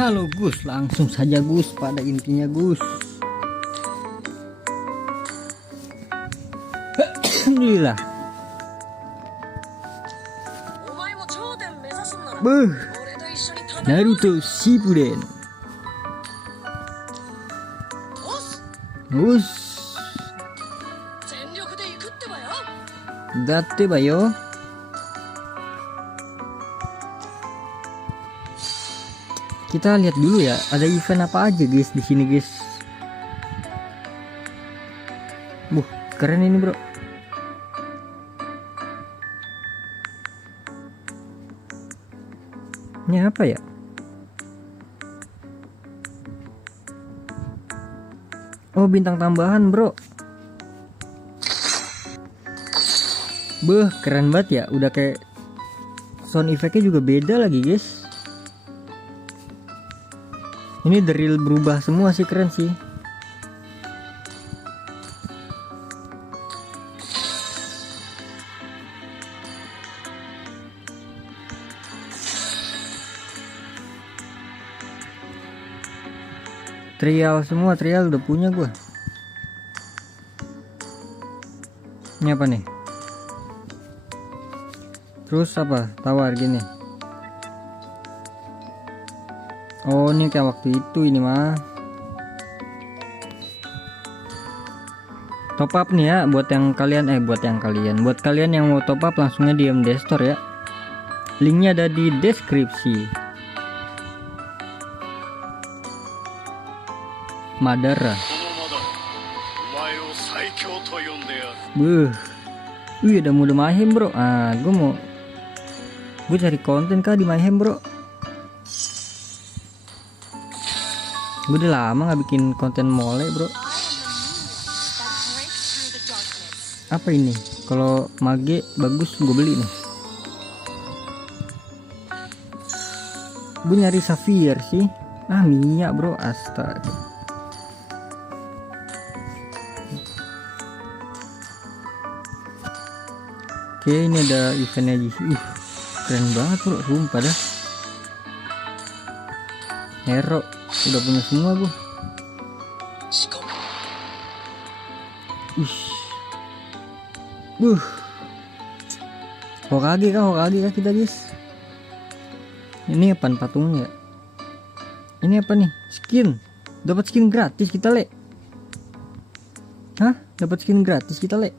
Halo Gus, langsung saja Gus pada intinya Gus. Alhamdulillah. Beuh, Naruto Shippuden. Gus. Datte ba yo. Kita lihat dulu ya, ada event apa aja guys di sini guys. Keren ini bro. Ini apa ya? Oh, bintang tambahan bro. Keren banget ya. Udah kayak sound effectnya juga beda lagi guys. Ini drill berubah semua sih, keren sih. Trial semua, trial udah punya gua. Ini apa nih? Terus apa? Tawar gini. Oh, ini kayak waktu itu ini mah. Top up nih ya buat kalian yang mau top up langsungnya di MD Store ya. Linknya ada di deskripsi. Madara. Ada mode Mayhem bro. Gue cari konten kah di Mayhem bro. Gue udah lama nggak bikin konten mole bro. Apa ini? Kalau mage bagus gue beli nih. Gue nyari Sapphire sih. Mia bro, astaga. Oke, ini ada eventnya di sini. Keren banget bro, sumpah dah. Hero udah punya semua gua. Hokage kah kita guys. Ini apaan patungnya? Ini apa nih? Skin. Dapat skin gratis kita le. Hah? Dapat skin gratis kita le.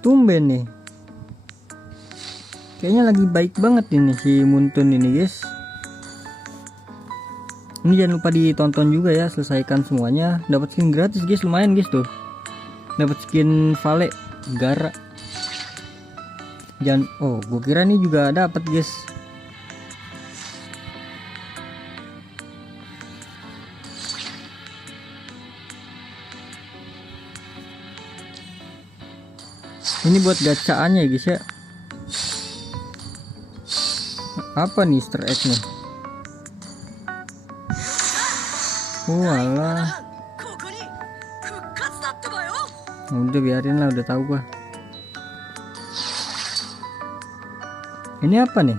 Tumben nih. Kayaknya lagi baik banget ini si Muntun ini guys. Ini jangan lupa ditonton juga ya, selesaikan semuanya. Dapat skin gratis guys, lumayan guys tuh. Dapat skin Vale Gara. Gue kira nih juga dapat guys. Ini buat gacaannya ya guys ya. Apa nih Easter egg nih? Walah. Udah biarin lah, udah tahu gua. Ini apa nih?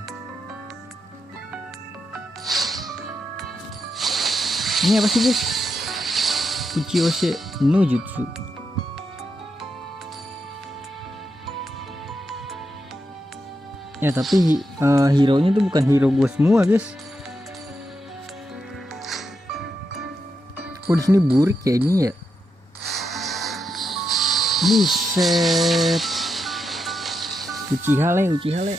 Ini apa sih guys? Uchiose no Jutsu. Ya tapi hero nya tuh bukan hero gua semua guys. Di sini burik ya ini ya. Buset. Uchiha le.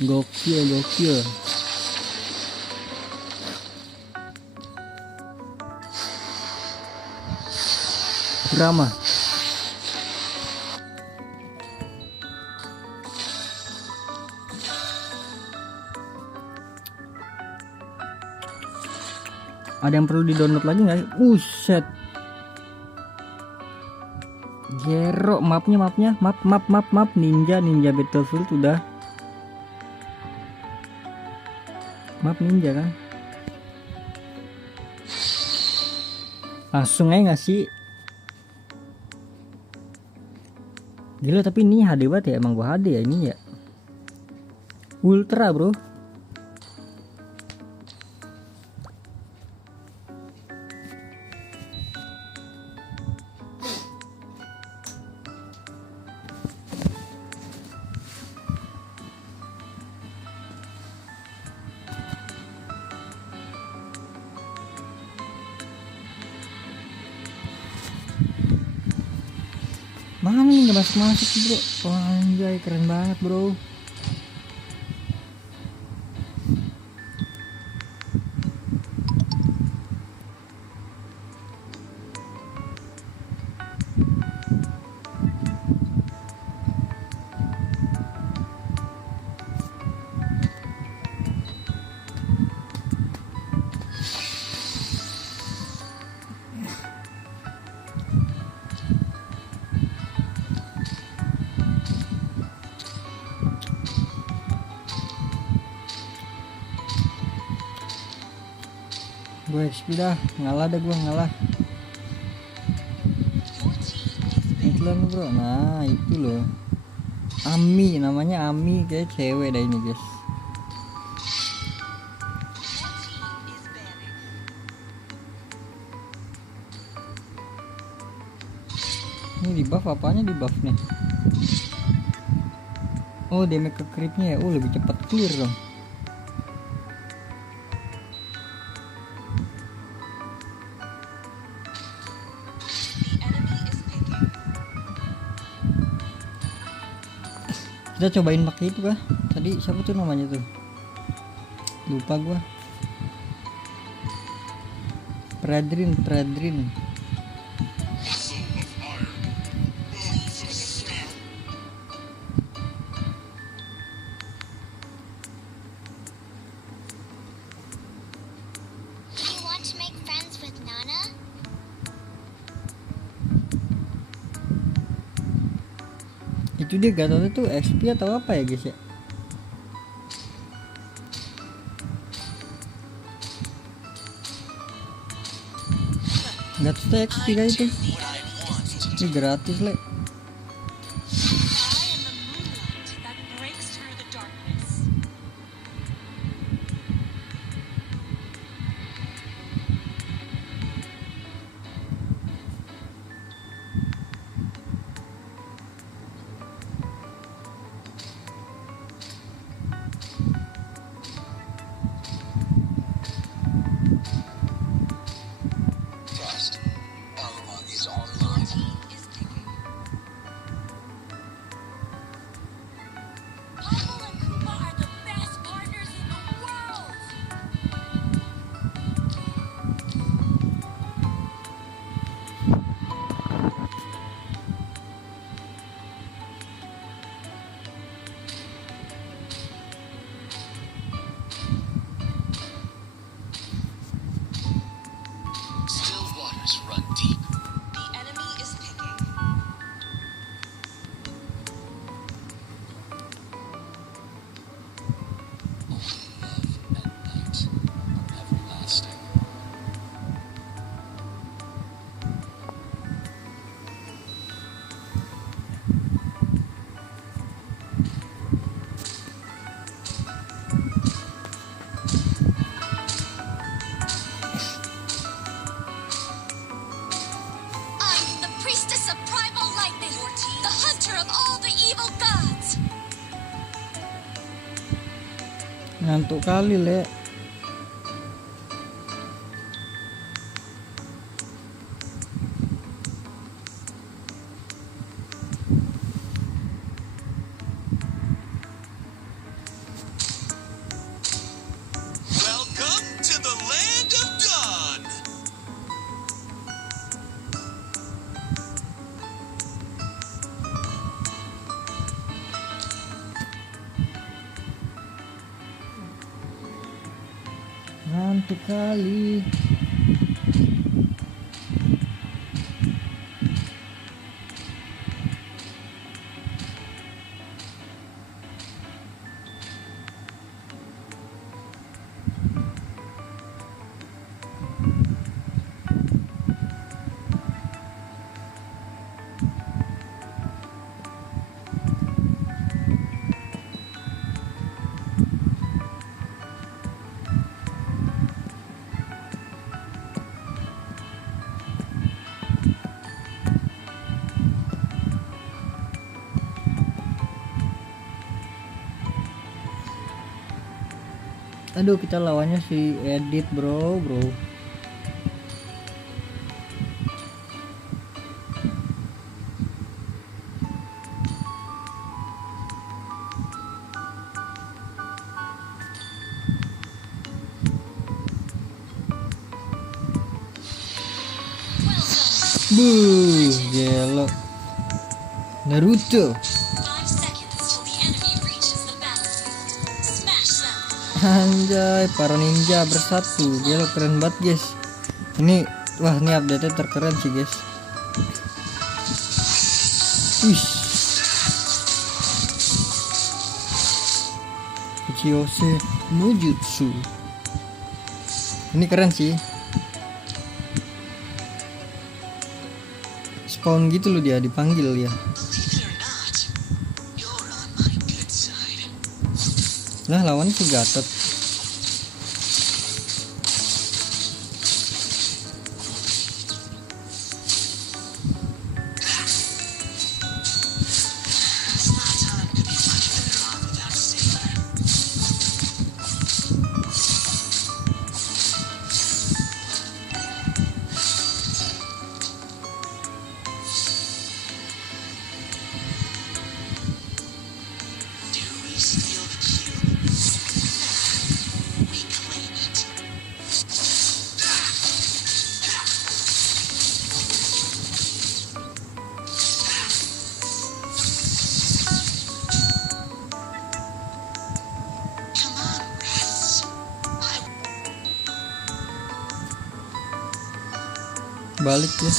Gokil. Drama. Ada yang perlu di-download lagi nggak? Buset. Gero, mapnya map ninja Battlefield udah. Map ninja kan. Langsung aja nggak sih? Gila, tapi ini HD banget ya, emang gua HD ya ini ya. Ultra bro. Mana nih nggak masuk bro. Wah anjay keren banget bro. Gue XP dah, ngalah dah, gue ngalah. Iklan bro, nah itu loh. Ami, namanya Ami, kayak cewek dah ini guys. Ini di buff apanya, di buff nih? Oh damage ke creepnya ya, oh lebih cepat clear dong. Kita cobain pakai itu kah? Tadi siapa tuh namanya tuh? Lupa gua. Predrin. Itu dia Gatot itu XP atau apa ya guys ya? Gatot itu XP kayak itu. Ini gratis le. Ngantuk kali le. Welcome to the land of Dawn. Ngantuk kali. Aduh, kita lawannya si Edit, bro. Buh, gelo. Naruto. 5 seconds till the enemy reaches the battlefield. Smash them. Anjay, para ninja bersatu. Gelo, keren banget, guys. Ini, wah, ini update-nya terkeren sih, guys. Wih. Uchiyose no Jutsu. Ini keren sih. Spawn gitu loh, dia dipanggil ya. Believe it or not, you're on my good side. Lah, lawan si Gatot. Zlatan could be much better off without a sailor. Do we steal the cube? Nah, we claim it. Come on, rats. Balik ya.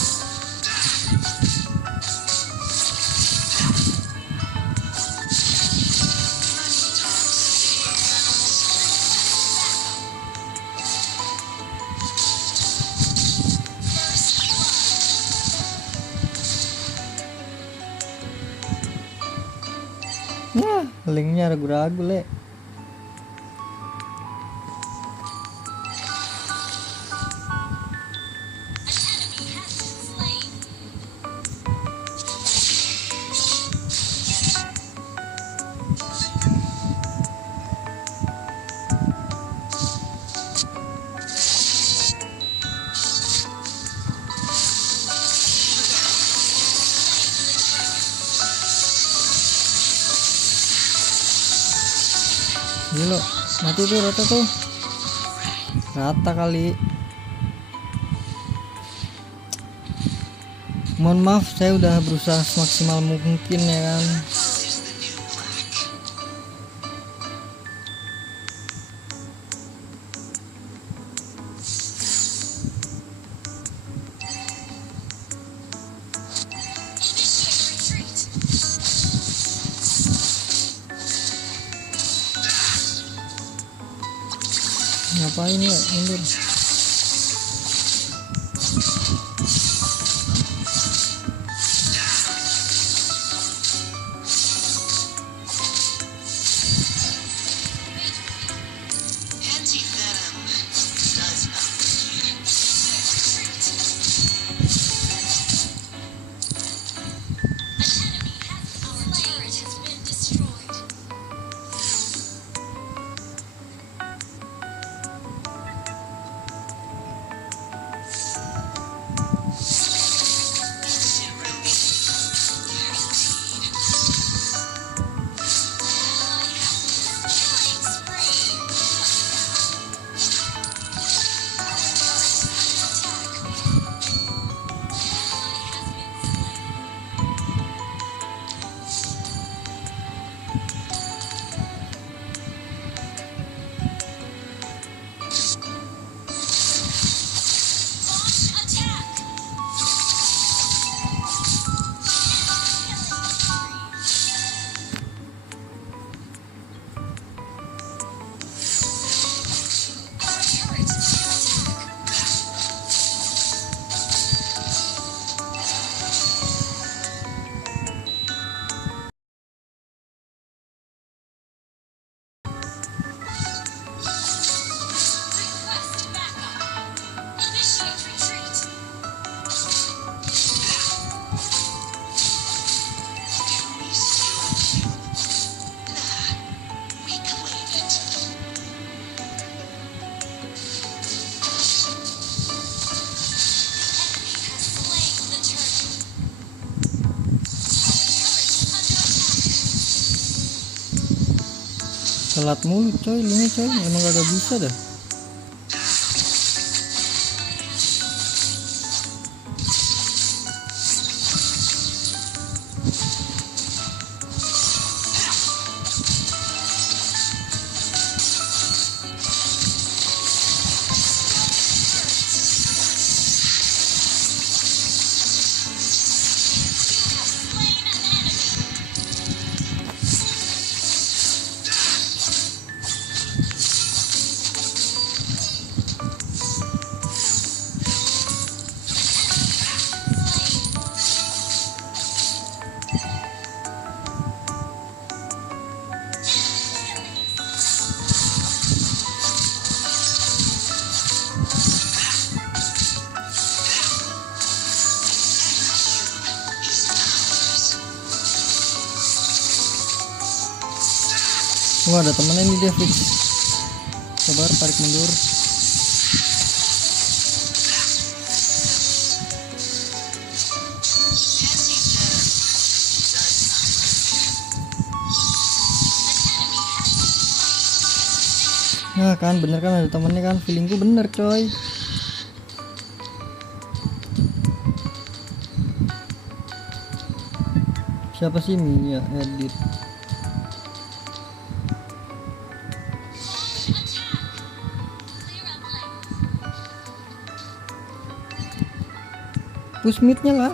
Nah, linknya ragu-ragu, Le. An enemy has been slain. Gila, mati tuh rata tuh. Rata kali. Mohon maaf, saya udah berusaha semaksimal mungkin ya kan. This is the new black. Initiate retreat. Ngapain ya, mundur. Anti-venom does not kid. Our turret has been destroyed. Telat mulu coy, lu nih coy, emang gak bisa dah. Wah, ada temennya nih dia fix. Sabar, tarik mundur. Nah kan bener kan, ada temennya kan, feelingku bener coy. Siapa sih Mia edit? Push midnya lah.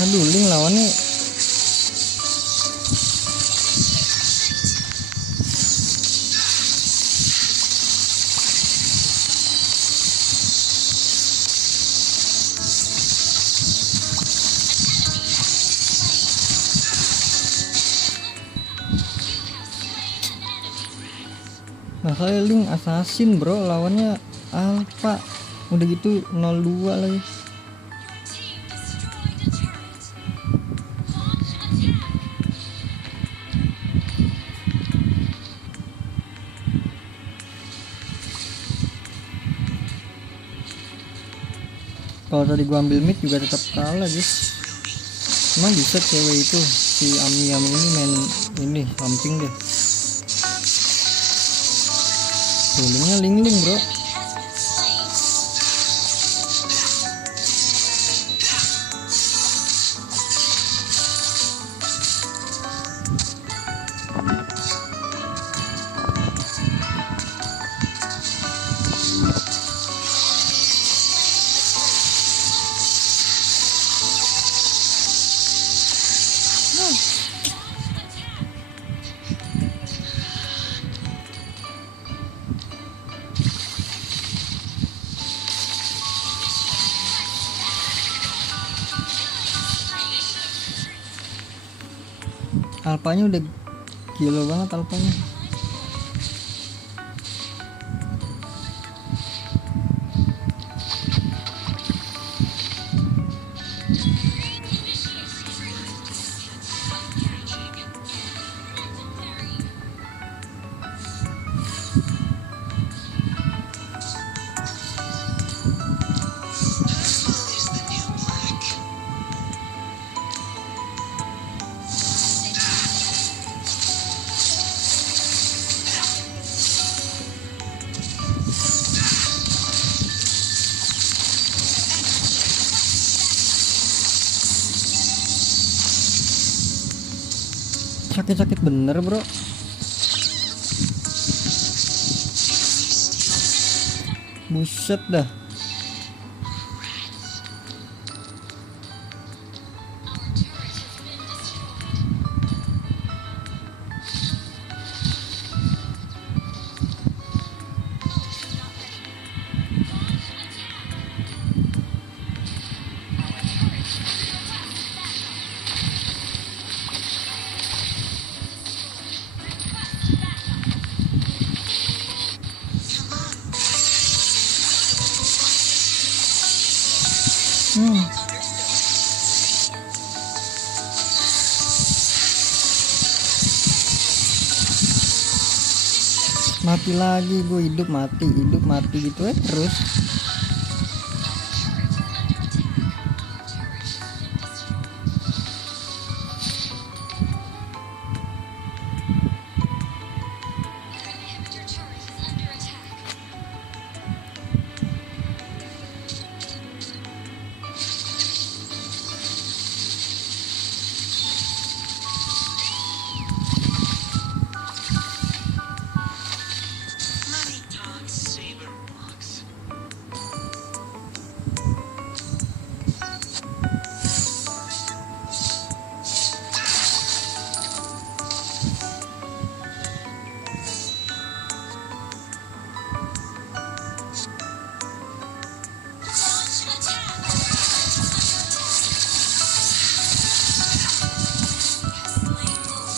Aduh, Link lawannya masalah Link assassin bro, lawannya Alpha. Udah gitu 02 lagi. Kalau tadi gua ambil mid juga tetap kalah guys. Emang bisa cewek itu si Ami ini main ini samping deh. Tulingnya ling bro. Alpanya udah gila banget alpanya. Sakit-sakit bener bro. Buset dah. Mati lagi gue, hidup mati gitu terus. Your turret is under attack. Money talks, saber walks. Launch attack. Slain Wolf.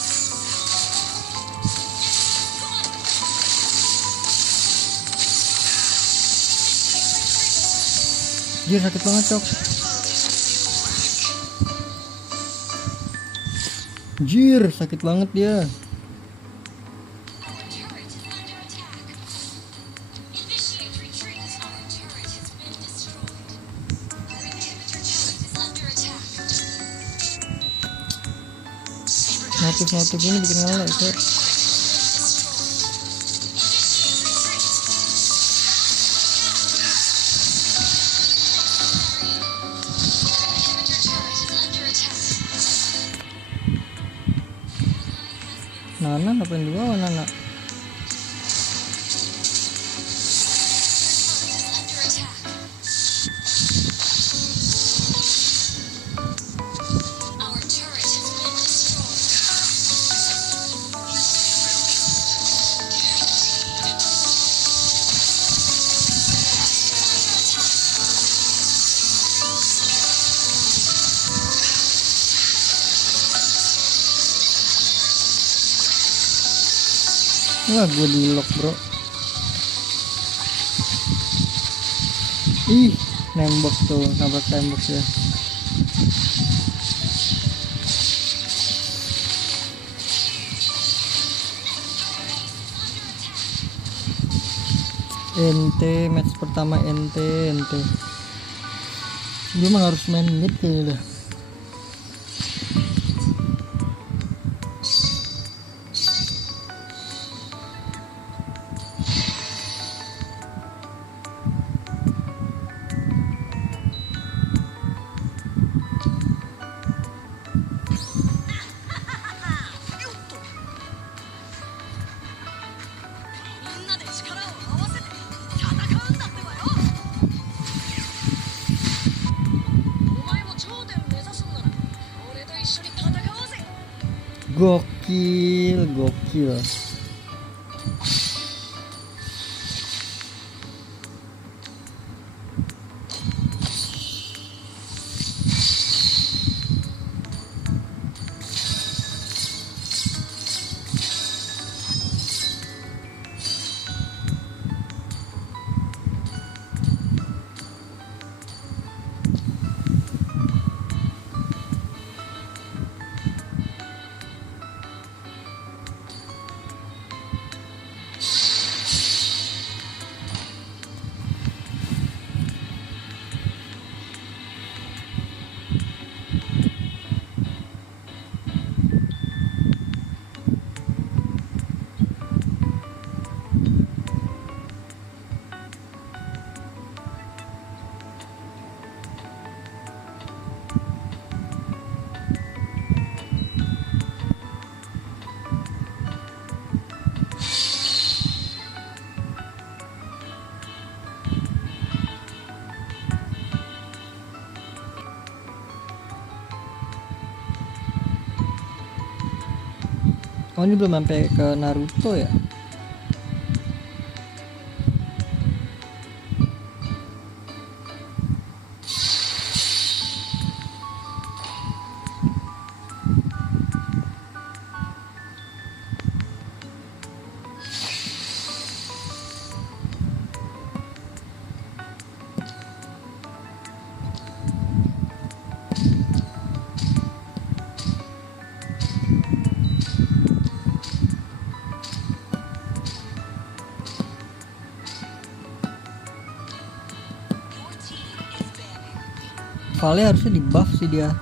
Jir, sakit banget cok. Jir, sakit banget dia. Our turret is under attack. Initiate retreat. Our turret has been destroyed. Our inhibitor turret is under attack. Notif ini bikin ngelek cok. Nana ngapain di bawah Nana? Our turret has been destroyed. Wah, gue di lock bro. Ih, nembok tuh, nabrak tembok ya. Ente, match pertama ente. Dia mah harus main mid kayaknya dah. Gokil. Oh, ini belum sampai ke Naruto ya? Vale harusnya di buff sih dia.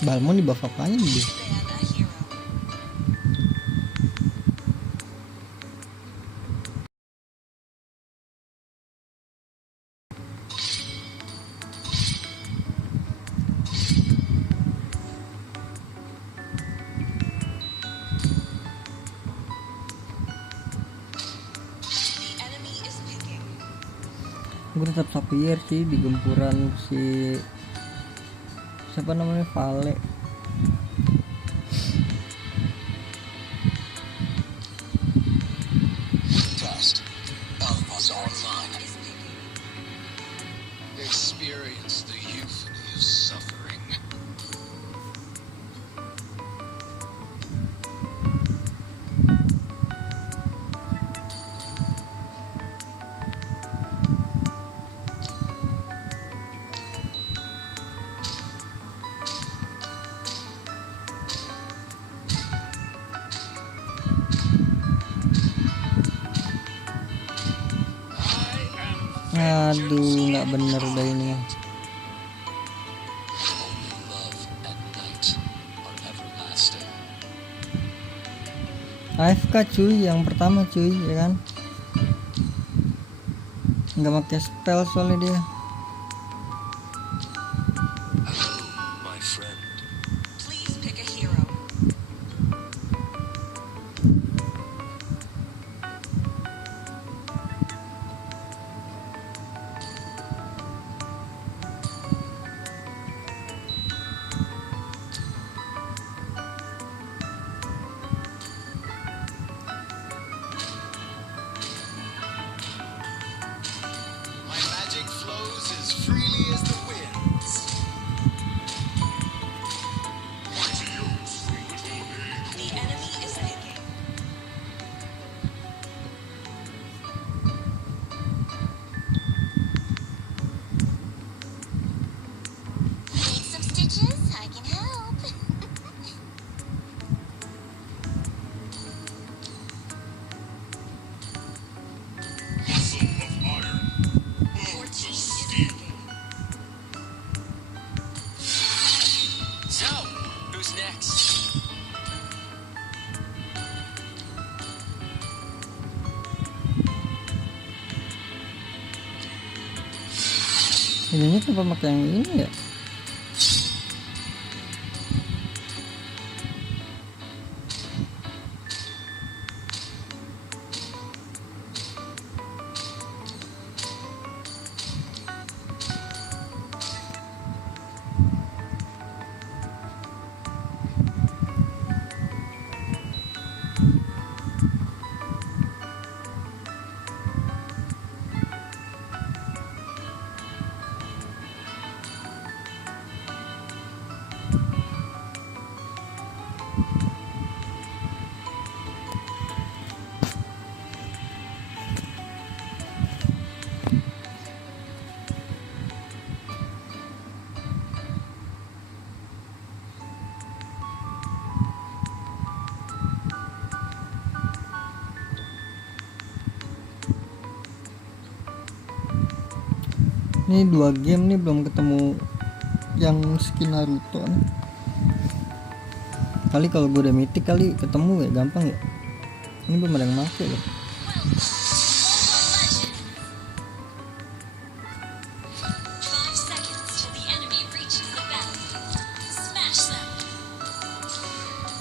Balmon di buff apanya dia? Ban a hero. The enemy is picking. Gue tetap Sapphire sih di gempuran si siapa namanya Vale. Test. Alpha's online. Is picking. Experience the euphony of suffering. Aduh, nggak bener dah ini. Only love and night are everlasting. AFK cuy, yang pertama cuy, ya kan? Nggak pakai spell soalnya dia. Hello, my friend. Please pick a hero. My magic flows as freely as the winds. The enemy is picking. Need some stitches? I can help. Your team is picking. So, who's next? Ininya kenapa pakai yang ini ya? Ini 2 game nih belum ketemu yang skin Naruto nih. Kali kalau gue udah mythic kali ketemu ya, gampang ya. Ini belum ada yang make loh. Legend. 5 seconds till the enemy reaches the battlefield. Smash them.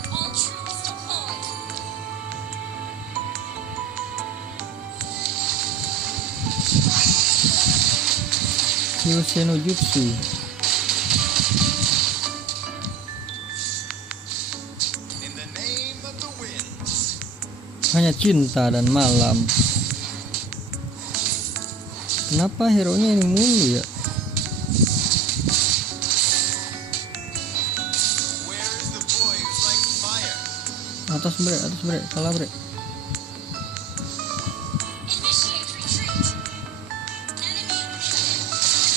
All troops deployed. Kyusei no Jutsu. In the name of the winds. Hanya cinta dan malam. Kenapa hero-nya ini mulu ya? Where is the boy who's like fire? Atas bre, salah bre. Initiate retreat. Enemy initiate retreat.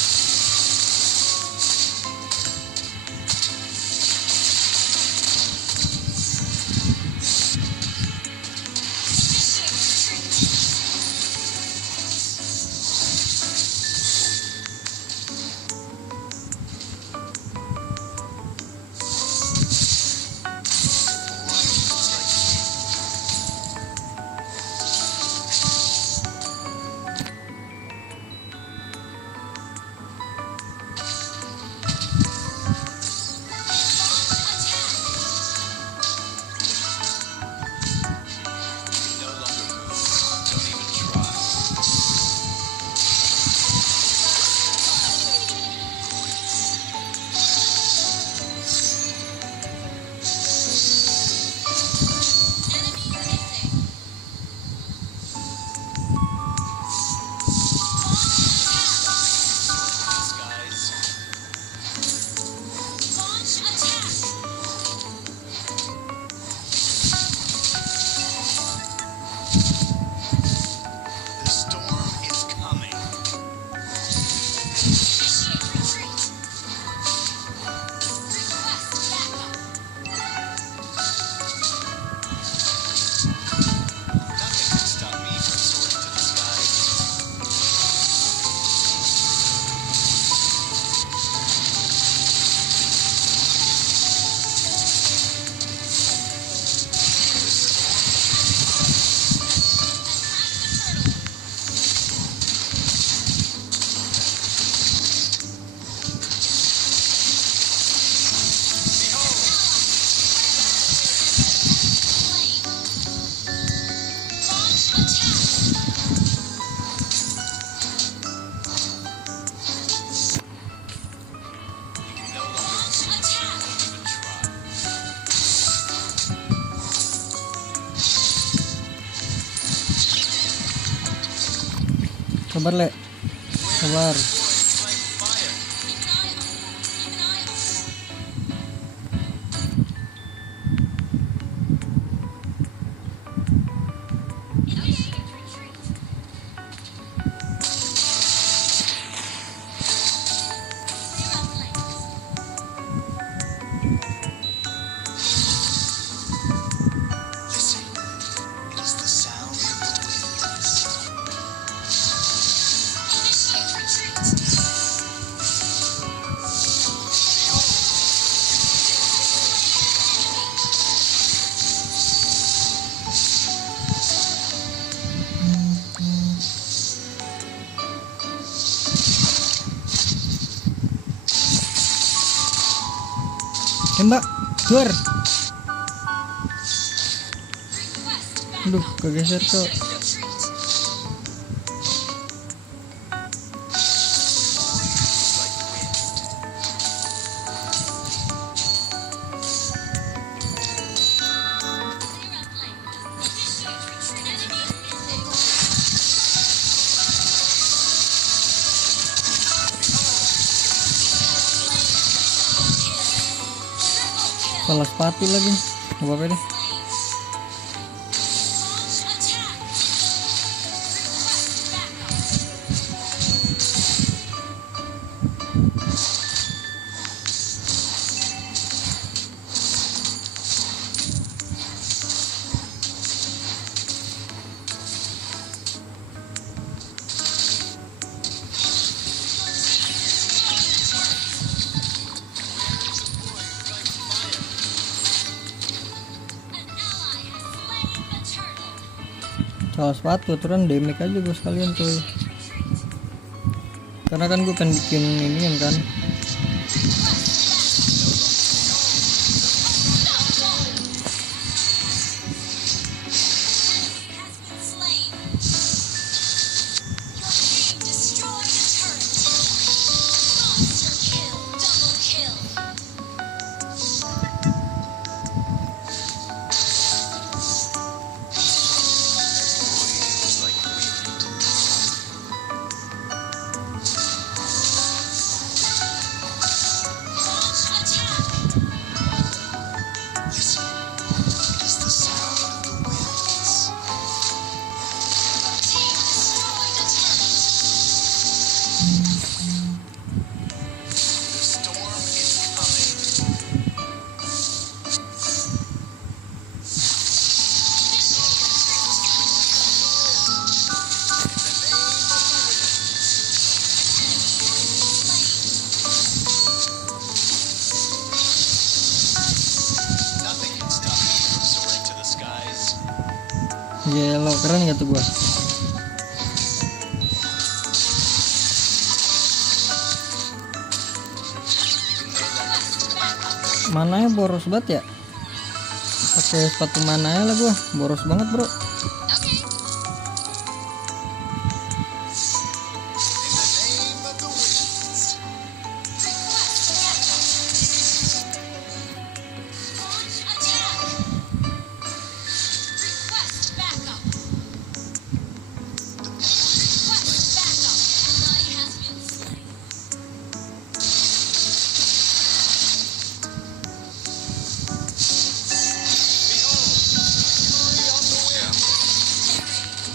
Sabar Le, sabar. Listen, it is the sound of the winds. Initiate retreat. Tembak, keluar. Request Aduh, kegeser kok. retreat. Clear out lane. Initiate retreat. Enemy missing. Salah sepatu lagi. Gak apa-apa deh. Launch attack. Request backup. An ally has slain the turtle. Salah sepatu, turun damage aja gue sekalian coy. Karena kan gue pengen bikin ini kan. Has been slain. Your team destroyed a turret. Monster kill. Double kill. Winds like wind. Launch attack. Listen, it is the sound of the winds. Team destroyed a turret. The storm is coming. Nothing can stop me from soaring to the skies. Gelo, keren gak tuh gua? Mananya boros banget ya? Pakai sepatu mananya lah gua, boros banget bro. In the name of the winds. Launch attack. Request backup. Request backup. Ally has been slain.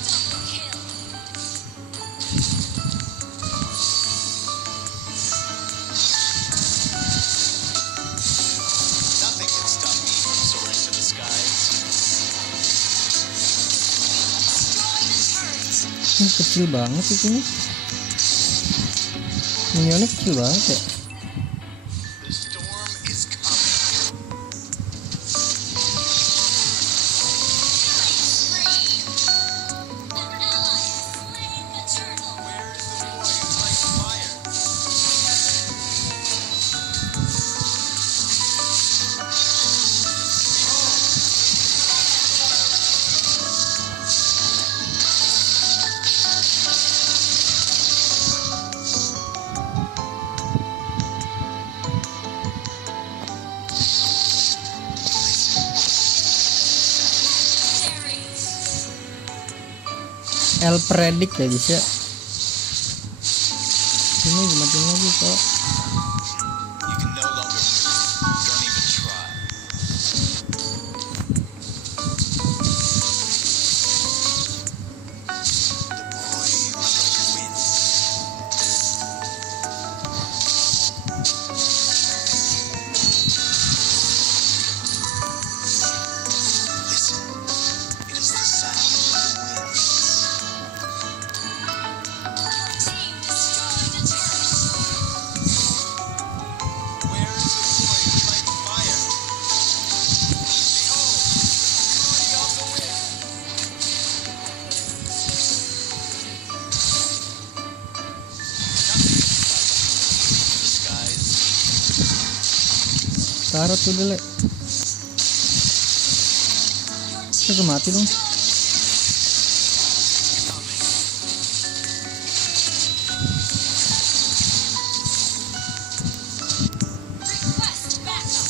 Double kill. Nothing can stop me from soaring to the skies. Destroy the turret. Ini kecil banget itu nih. Minionnya kecil banget ya. The storm is coming. An ally has slain the turtle. Where is the voice like fire? Series. El Predict ya guys ya. matiin lagi kok. You can no longer move. Don't even try. The boy wins. Listen, it is the sound of the wind. Your team destroyed a turret. Where is the boy who like fire? Behold, the glory of the wind. The skies. Karat tuh dele. Your Kagak mati dong. request backup.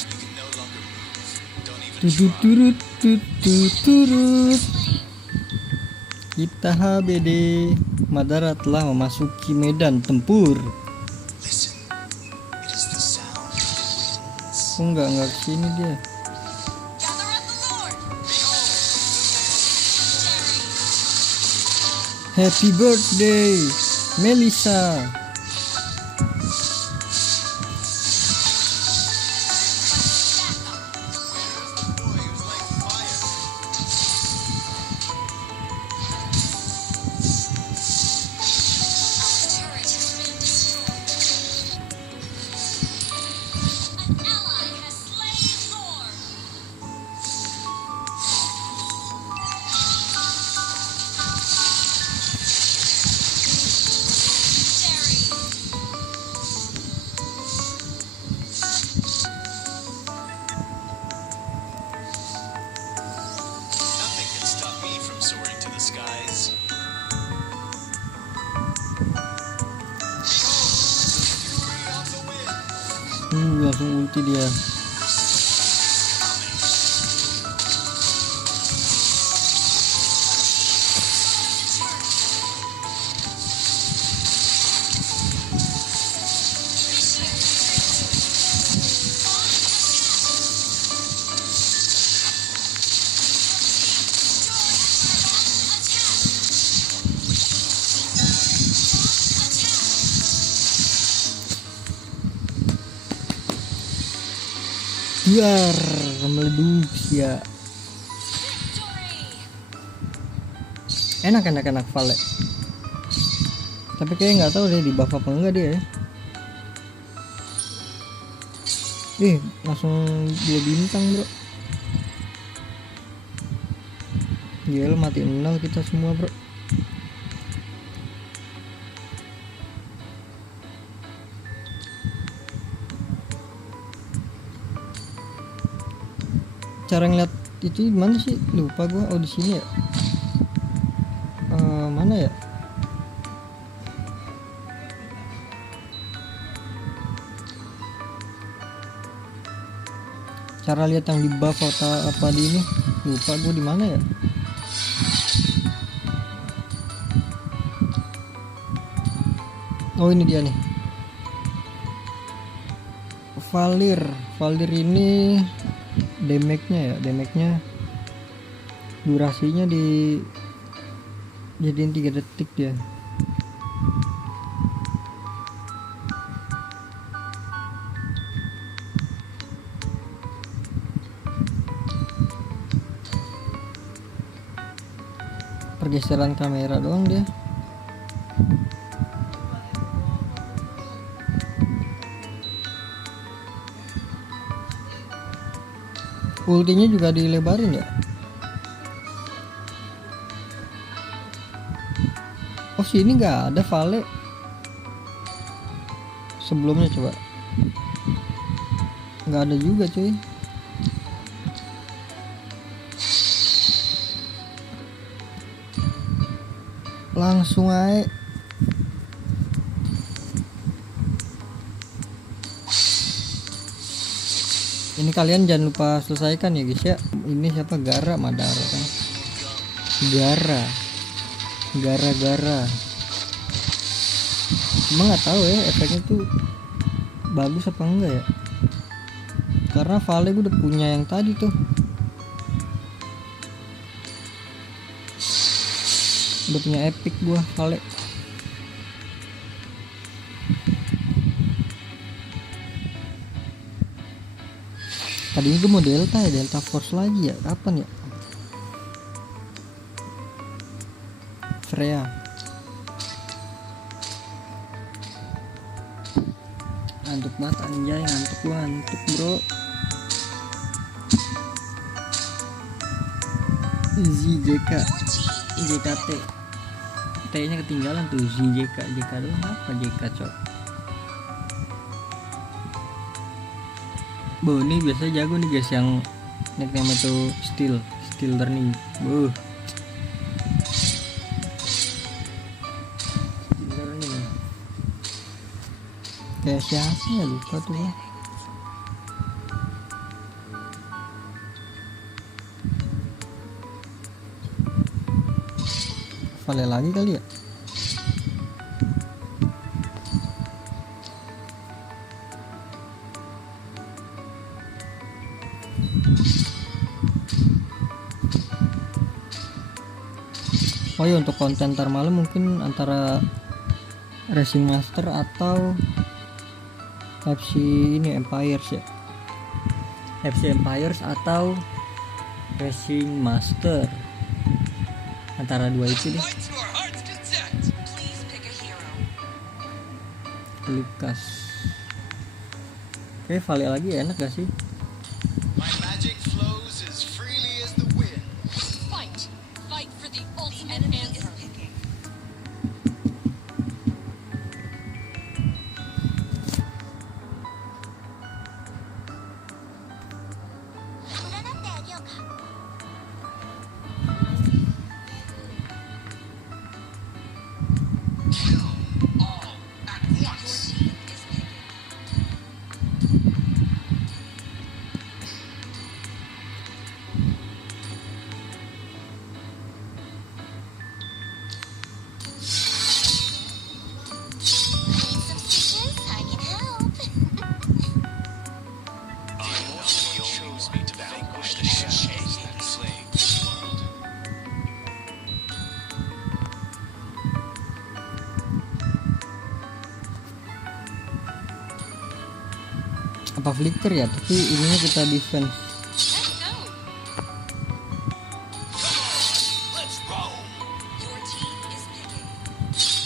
You can no longer move. Don't even Tutut try. turut tutut turut. Slain. Kita HBD Madara telah memasuki medan tempur. Listen, it is the sound of the winds. Oh enggak kesini dia. Gather at the Lord. Jerry. Happy birthday Melissa. Backup. Boy who's like fire. Our turret has been destroyed. An ally has slain Thor. Jerry. Nothing can stop me from soaring to the skies. Behold, the fury of the wind. Langsung ulti dia. Biar meleduk ya. Enak Vale. Tapi kayak nggak tahu deh di buff apa enggak dia ya. Langsung 2 bintang bro. Gila mati 0 kita semua bro. Cara ngeliat itu gimana sih? Lupa gua. Oh di sini ya. Mana ya? Cara lihat yang di buff atau apa di ini? Lupa gua di mana ya? Oh ini dia nih. Valir ini damage-nya durasinya jadiin 3 detik dia. Pergeseran kamera doang dia. Ultinya juga dilebarin ya. Oh sini nggak ada Vale. Sebelumnya coba. Nggak ada juga cuy. Langsung aja. Ini kalian jangan lupa selesaikan ya guys ya. Ini siapa? Gara Madara kan. Gara. Emang nggak tahu ya efeknya tuh bagus apa enggak ya. Karena Vale gue udah punya yang tadi tuh. Udah punya epic gua Vale. Tadinya gue mau Delta Force lagi ya. Kapan ya? Freya. Ngantuk banget anjay, ngantuk bro. ZJK JKT T nya ketinggalan tuh. JK doang apa JK cok. Ini biasanya jago nih guys yang nickname itu Steel Learning. Steel Learning kayak siapa ya, lupa tuh ya. Vale lagi kali ya. Oh iya, untuk konten ntar malam mungkin antara Racing Master atau FC ini Empires ya. FC Empires atau Racing Master. Antara dua itu deh. Fight to our heart's content. Please pick a hero. Lukas. Oke, Vale lagi enak gak sih? My magic flows as freely as the wind. Fight for the The ultimate enemy is answer. picking. Kill all at once. Team is picking. Need some stitches? I can help. You chose me to vanquish the shadows that plague this world. Apa flicker ya? Tapi ininya kita defense. Let's go. Let's roll. Your team is picking.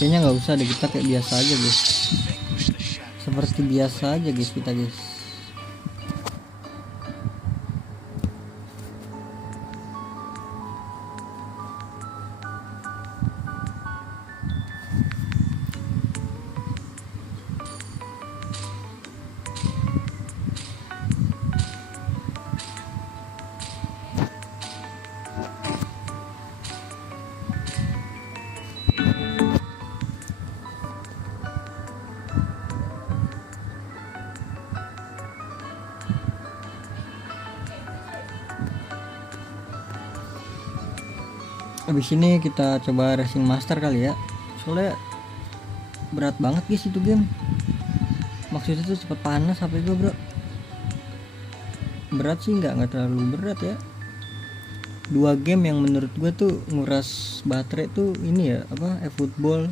Kayaknya nggak usah deh, kita kayak biasa aja guys. Vanquish the shadows. Seperti biasa aja guys kita guys. Abis ini kita coba Racing Master kali ya. Soalnya berat banget guys itu game. Maksudnya tuh cepet panas HP gue bro. Berat sih nggak terlalu berat ya. Dua game yang menurut gue tuh nguras baterai tuh ini ya apa eFootball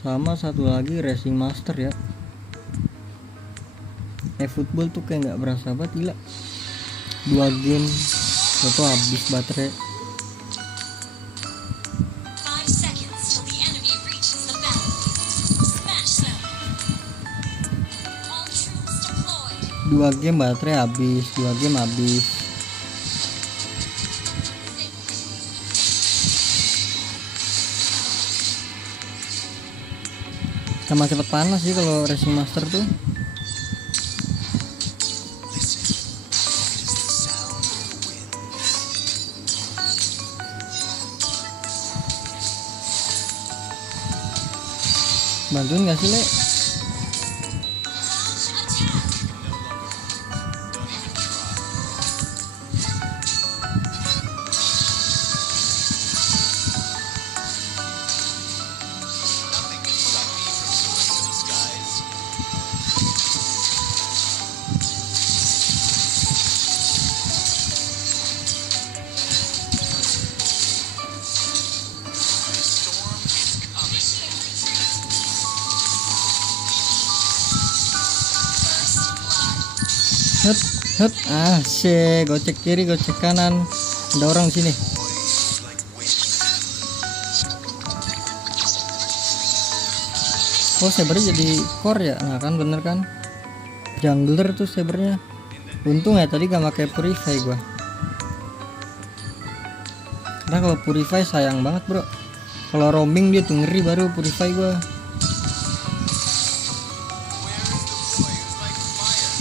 sama satu lagi Racing Master ya. eFootball tuh kayak nggak berasa banget gila. Dua game itu habis baterai. 5 seconds till the enemy reaches the battlefield. Smash them. All troops deployed. Dua game baterai habis, dua game habis. Sama cepet panas sih kalau Racing Master tuh. Listen. It is the sound of the wind. Bantuin gak sih Le? Launch attack. No longer. Don't even Hut, hut. Asik, gocek kiri, gocek kanan. Ada orang di sini. Boys like wind. Oh, sabernya jadi core ya? Nah kan bener kan? Jungler tuh sabernya. Untung ya tadi gak pakai purify gua. Karena kalau purify sayang banget bro. Kalau roaming dia tuh ngeri baru purify gua. Where is the boy who's like fire?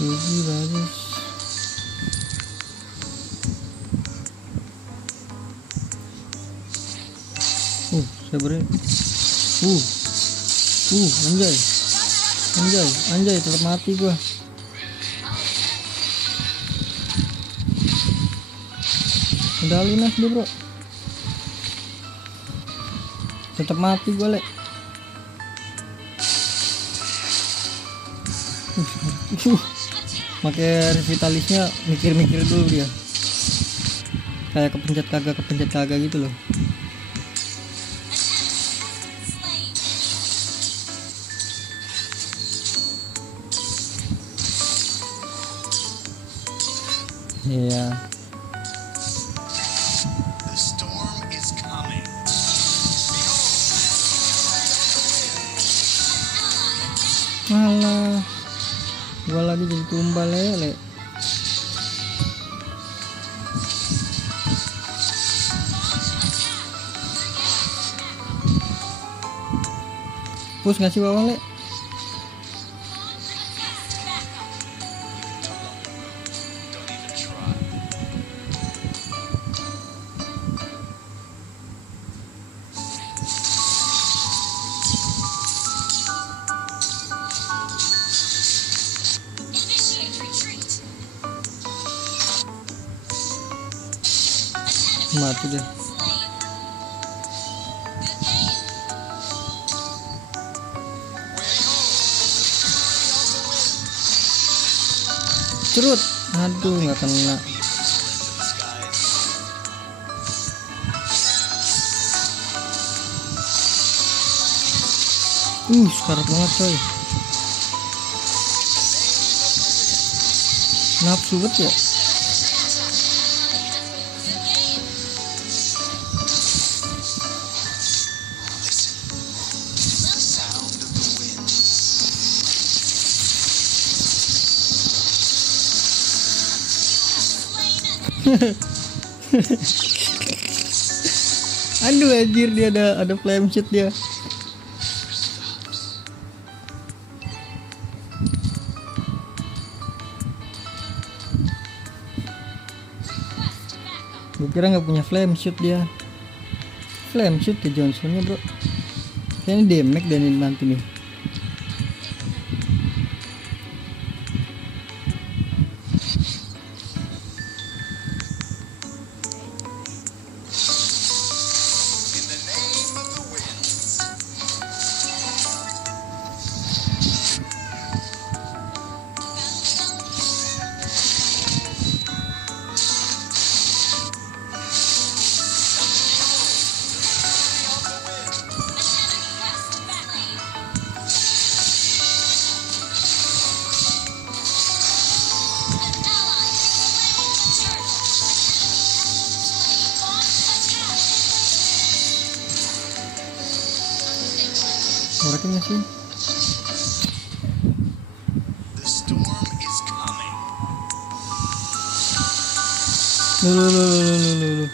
Gigi bagus. Sabarnya. Anjay. Anjay, tetap mati gua. Udah linas dia, bro. Tetap mati gua, lek. Pakai revitalisnya mikir-mikir dulu dia. Kayak kepencet kagak gitu loh. Iya. The storm is coming. Malah gua lagi jadi tumbal lele. Push nggak sih bawang le? Don't even try. Initiate retreat. Mati deh. Slain. Cerut. Aduh nggak kena. Be from soaring to the skies. Sekarat banget coy. Nafsu banget ya. Sound of the wind. Aduh anjir dia ada flame shoot dia. Gue kira nggak punya flame shoot dia. Flame shoot ke Johnsonnya bro. Kayaknya damage dan ini nanti nih. In the name of the winds. Ngerakin nggak sih? The storm is coming. Lu.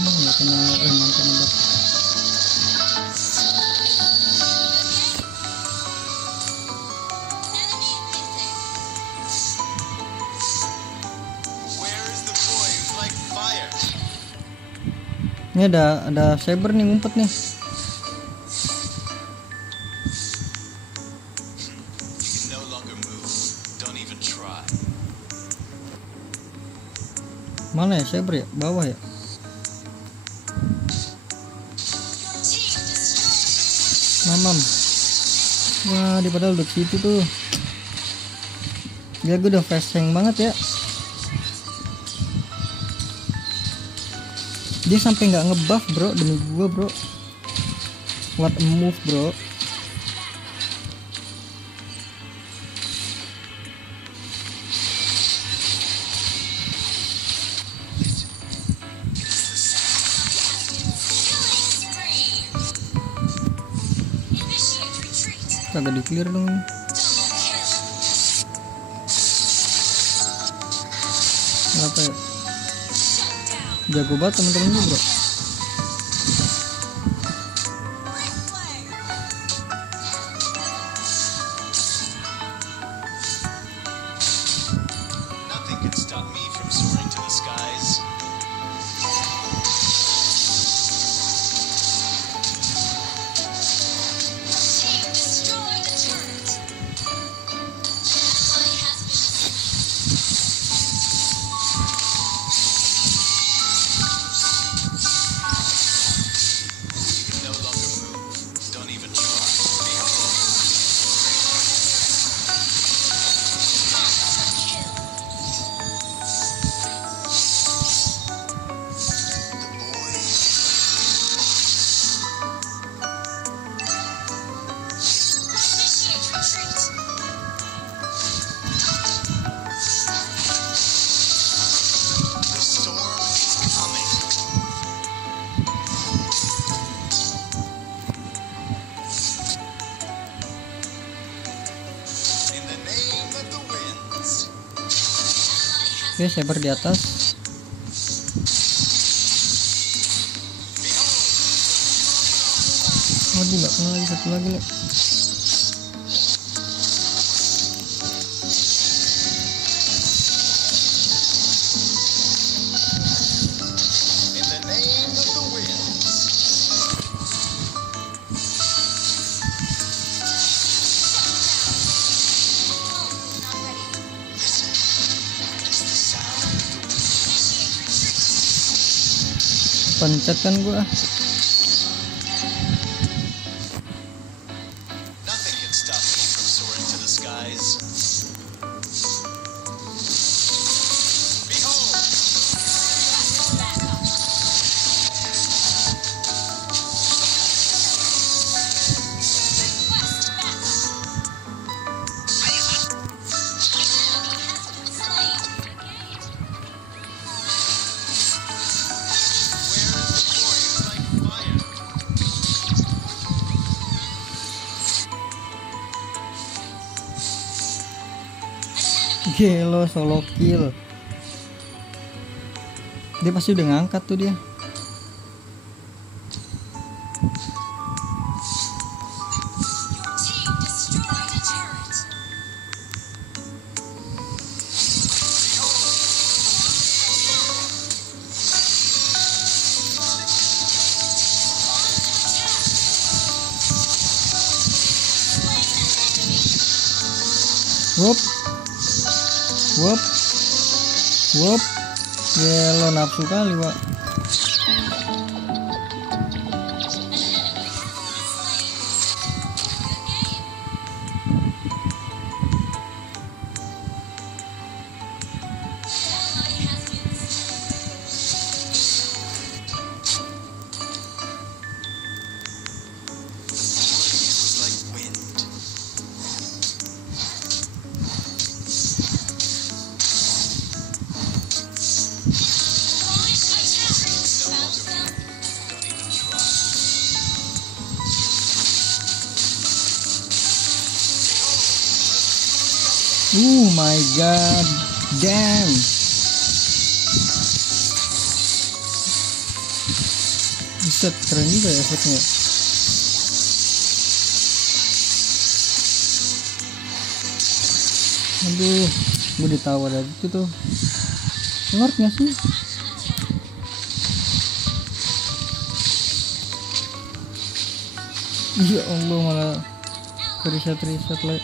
Nggak kena emang kena bat. Where is the boy who's like fire? Ini ada saber nih ngumpet nih. You can no longer move. Don't even try. Mana ya? Saber ya? Bawah ya? Team destroyed. Mamam. Wah, dia padahal udah situ tuh. Dia udah fast hang banget ya. Dia sampai nggak ngebuff bro, demi gua bro. What a move bro. Initiate retreat. Kagak di clear dong. Double kill. Apa ya? Shut down. Jago banget temen-temen gue bro. Replay. Nothing can stop me from soaring to the skies. Team destroyed a turret. Ally has been You can no longer move. Don't even try. Behold, the initiate retreat. The storm is coming. In the name of the winds. Oke, saber di atas. Waduh, nggak kena lagi, satu lagi nih. In the name of the winds. Not ready. Listen. That is the sound of the wind. Pencet kan gua. Nothing can stop me from soaring to the skies. Behold, Backup. Request backup. Enemy has been slain. where is the warriors like fire? Gelo solo kill. Dia pasti udah ngangkat tuh dia. Your team destroyed a turret. Wup. Wup. Wup. Gelo nafsu kali, Wak. Warriors like wind. Don't even try. My god. Damn. Buset, keren juga ya efeknya. Aduh, gue ditawa dari itu tuh. Lord gak sih? Ya Allah, malah reset lagi.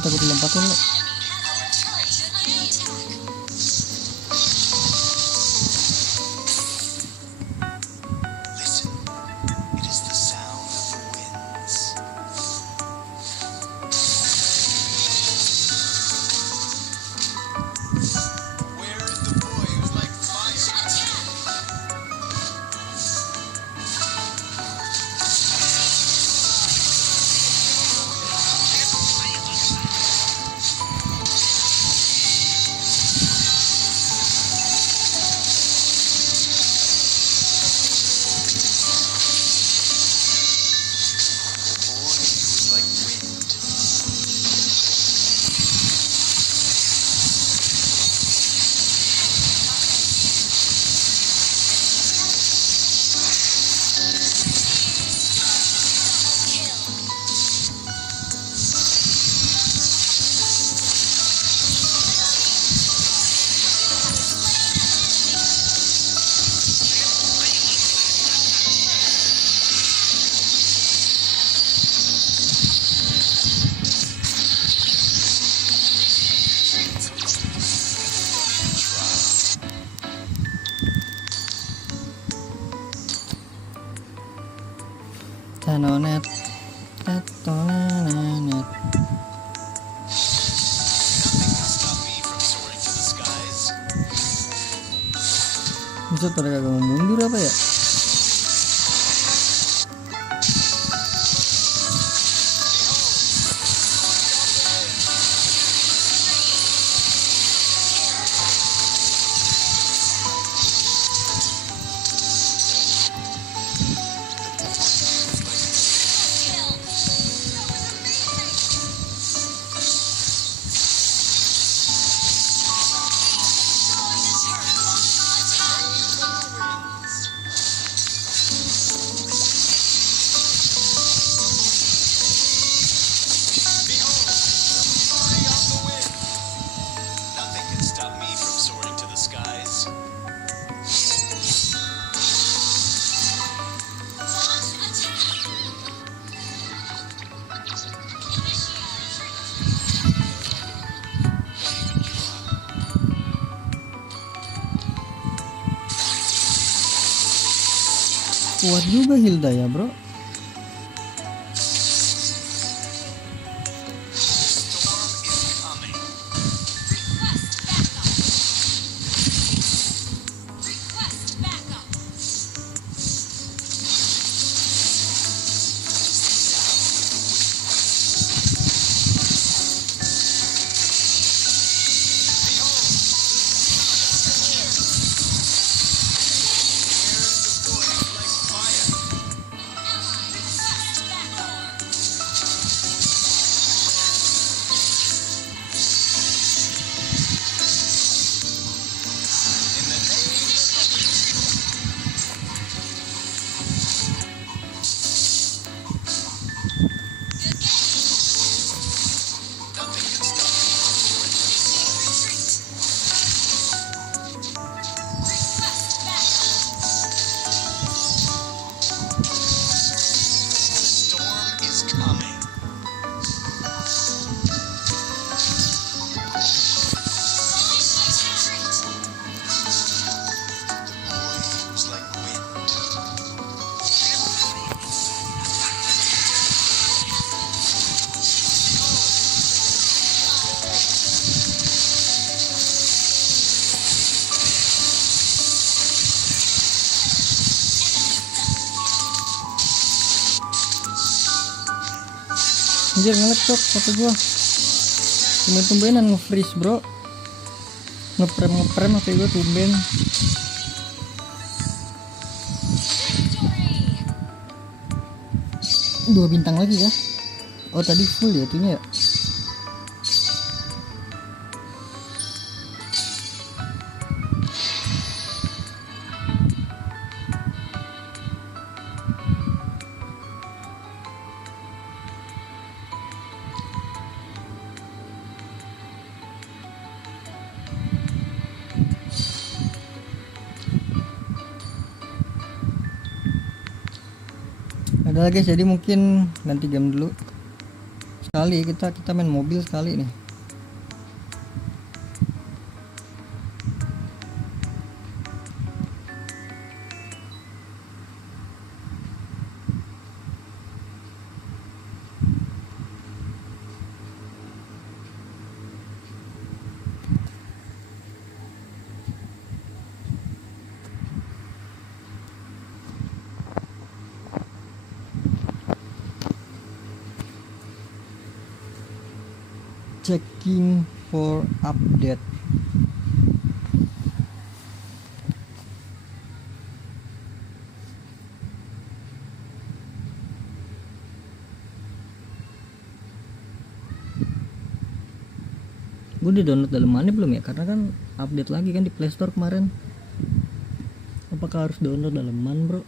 takut dilompatin le. Listen, it is the sound of the winds. Where is the boy who's like fire? The boy who's like wind. Tanonet, tatonanet. Nothing can stop me from soaring to the skies. Bisa pada kagak mau mundur apa ya? Nothing can stop me from soaring to the skies. Kuat juga Hilda ya bro. Storm is coming. Request backup. Where's the boy who's like fire? Request backup. In the name nothing can stop me from soaring to the skies. Request backup. The storm is coming. Retreat. The boy who's like wind. Anjir ngelek cok HP gua. Tumben-tumbenan nge-freeze bro. Ngeprem HP gua tumben. Victory. 2 bintang lagi ya. Oh tadi full ya itunya ya. Ada lagi, jadi mungkin ganti game dulu. Sekali kita main mobil sekali nih. Checking for update. Gue udah download dalemannya belum ya? Karena kan update lagi kan di Play Store kemarin. Apakah harus download daleman, bro?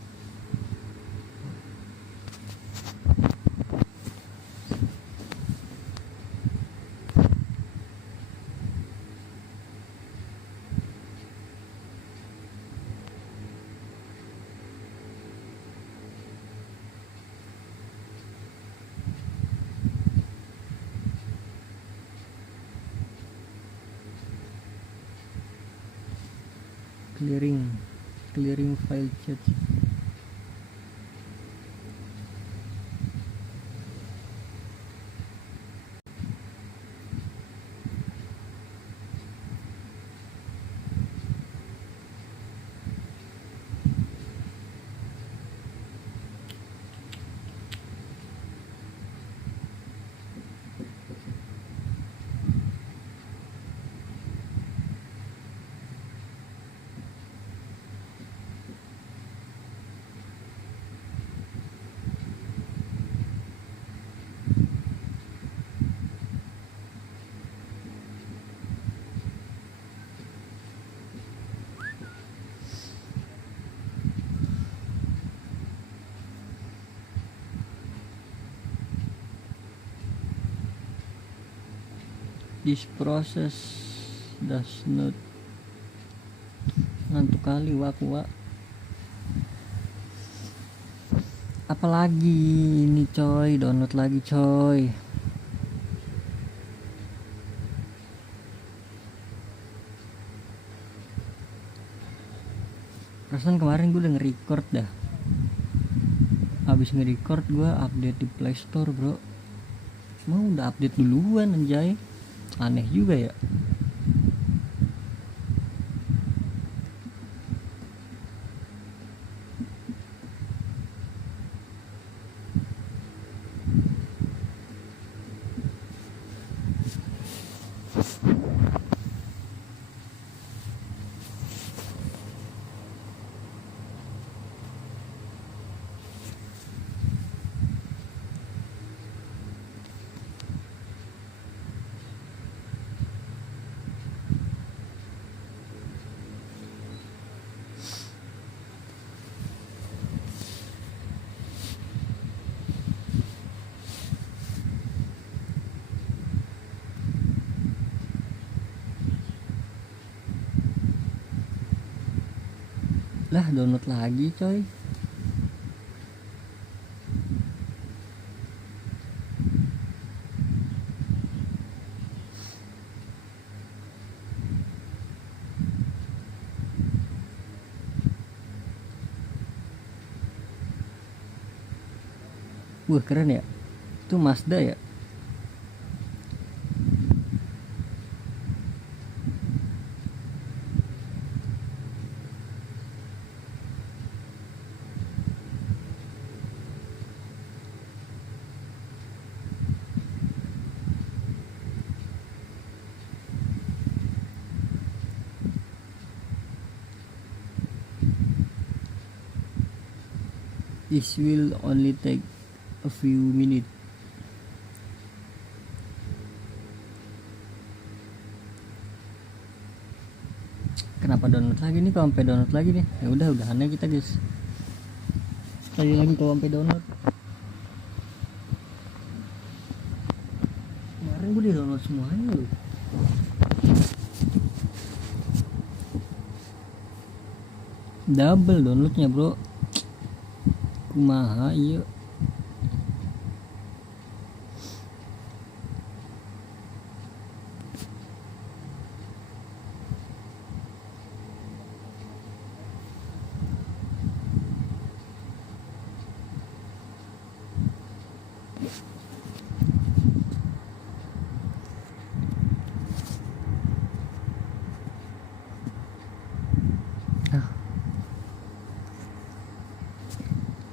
Clearing file chat. This process does not. Ngantuk kali wak. Apalagi ini coy, download lagi coy. Perasaan kemarin gue udah nge-record dah. Habis nge-record gue update di Play Store, bro. Mau udah update duluan anjay. Aneh juga ya. Lah download lagi coy. Wah keren ya. Itu Mazda ya. This will only take a few minutes. Kenapa download lagi nih? Kalau sampai download lagi nih, ya udah aneh kita guys. Sekali lagi kalau sampai download. Kemarin gue udah download semuanya loh. Double downloadnya bro. Kumaha iya.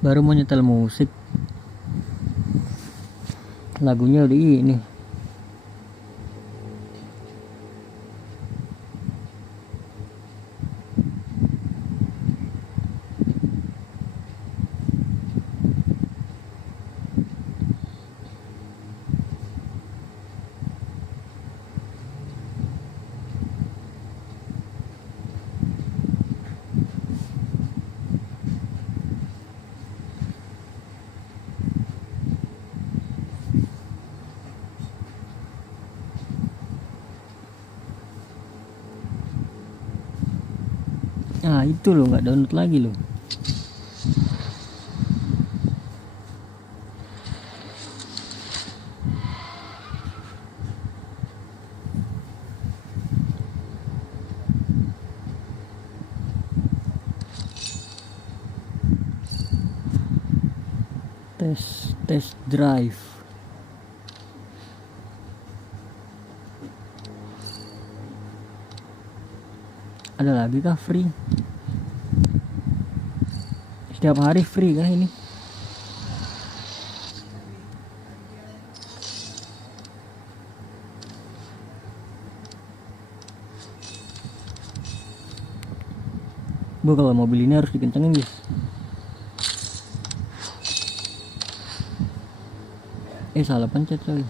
Baru mau nyetel musik, lagunya udah ini. Nah itu loh, nggak download lagi loh. Test drive. Ada lagi kah free? Setiap hari free kah ini? Bu, kalau mobil ini harus dikencengin guys. Salah pencet coy.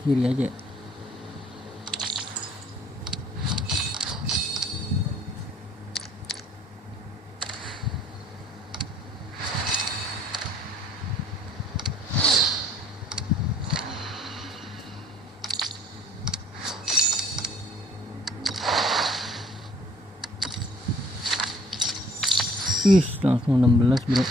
Kiri aja. Langsung 16 bro.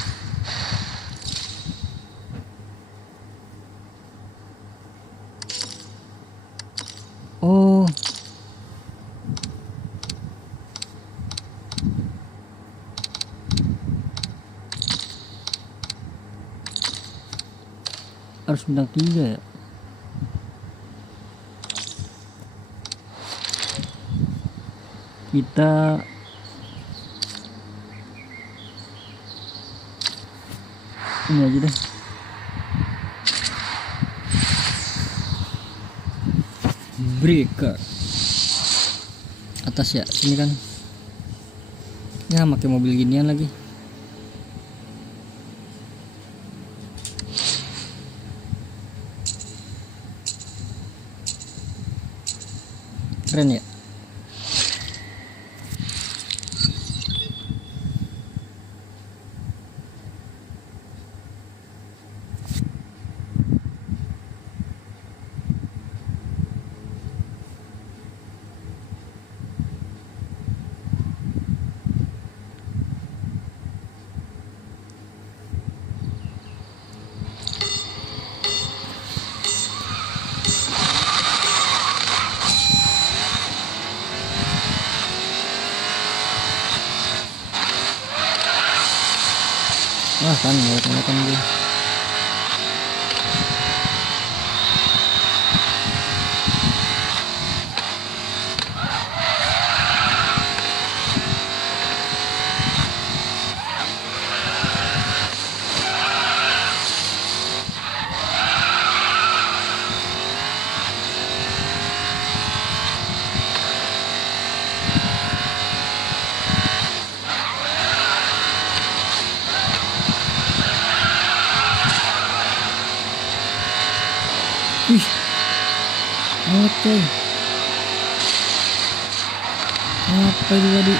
Oh, harus bintang 3 ya. Kita ini aja deh. Breaker atas ya, sini kan ya, pakai mobil ginian lagi. Keren ya. Wah kan ngeliat-ngeliatan gue. Ih, oke. Apa itu tadi?